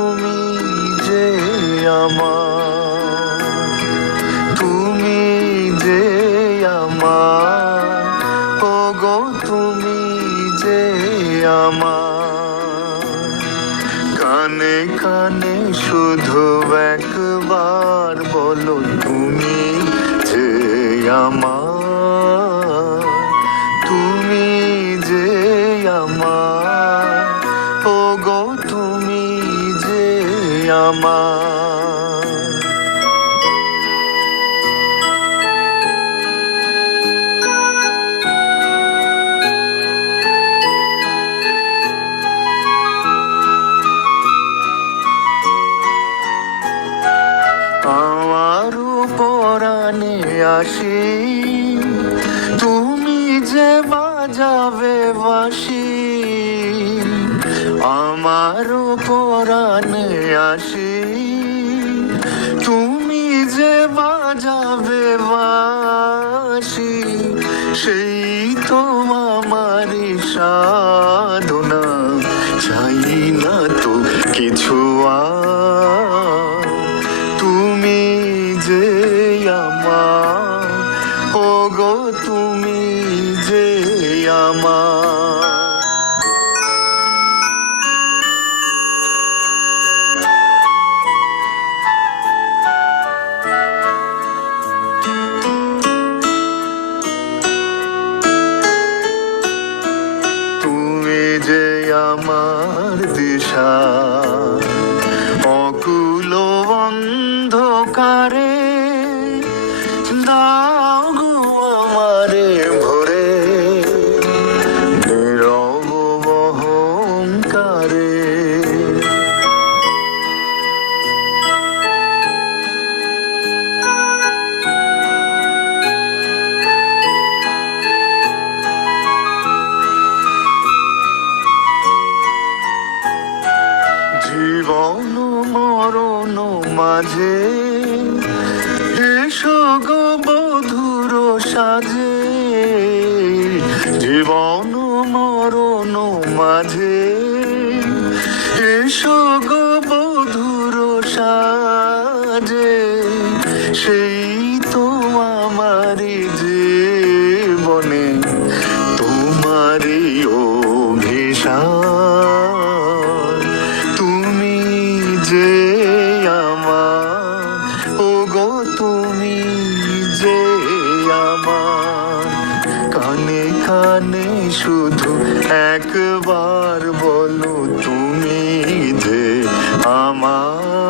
তুমি যে আমার, তুমি যে আমার, ওগো তুমি যে আমার। কানে কানে শুধু একবার বলো তুমি যে আমার, তুমি যে আমার, ওগো তুমি যে আমার। আমারও পরাণে আসি তুমি যে বাজাবে বাঁশি, আমারও পরাণে আসি তুমি যে বাজাবে বাঁশি। সেই তো আমার সাধনা, চাই না তো কিছু আর, তুমি যে আমার, ওগো তুমি যে আমার। তুমি যে আমার দিশা, অকুল অন্ধকারে দাও গো আমারে ভরে, নীরব অহংকারে। জীবন মরণ মাঝে এসো গো বধুর সাজে, জীবন মরণ মাঝে এসো গো বধুর সাজে। সেই তো আমারি জীবনে তোমারই অভিশাপ, তুমি যে আমার, ওগো তুমি যে আমার। কানে কানে শুধু একবার বলো তুমি যে আমার।